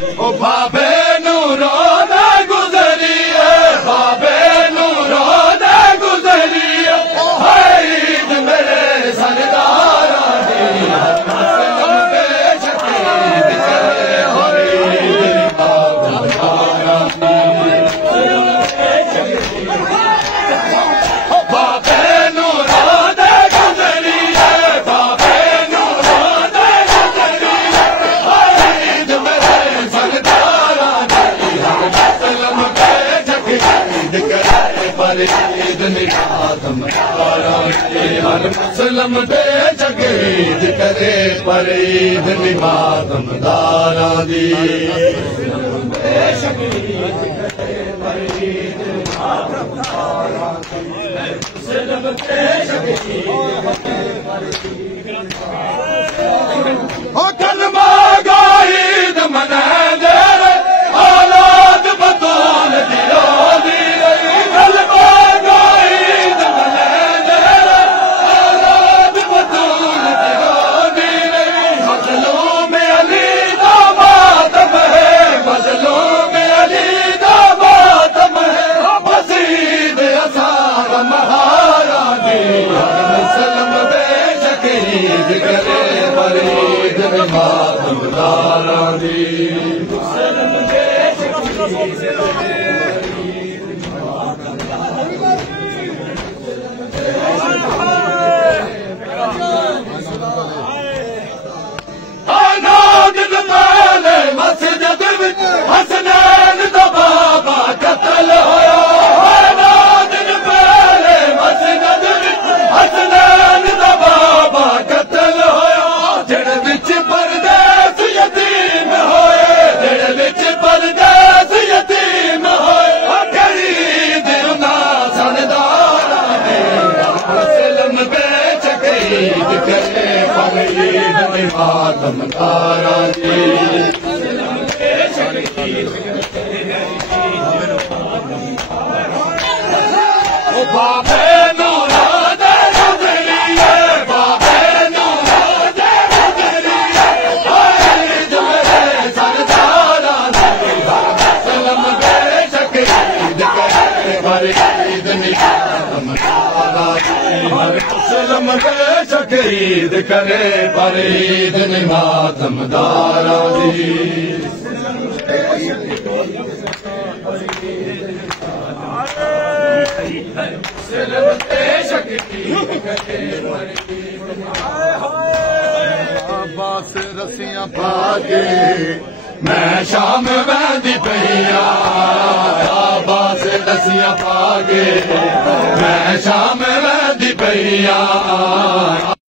ओ बाबे नूरो दे गुजरी बाबे नूरो दे गुजरी ईद मेरे सरदारा दी ईद निगातम हर मुसलम दे जगे ईद करे पर ईद निगातम दारा दी कलमा गा ईद मना दे औलाद बतौल दियो ईद करे पर ईद निगातम दारा दी मस्जिद विच हसनैन दा बाबा कतल होया निगातम दारा दी बाबे नूरो दे गुजरी बाबे नूरो दे गुजरी ईद मेरे सरदारा दी मुसलम बेशक ईद करे पर ईद निगातम दारा दी हर मुसलम बेशक ईद करे पर ईद निगातम दारा दी अब्बास रस्सियां पाके मैं शाम वहदी पईया अब्बास रस्सियां पाके मैं शाम वहदी पईया।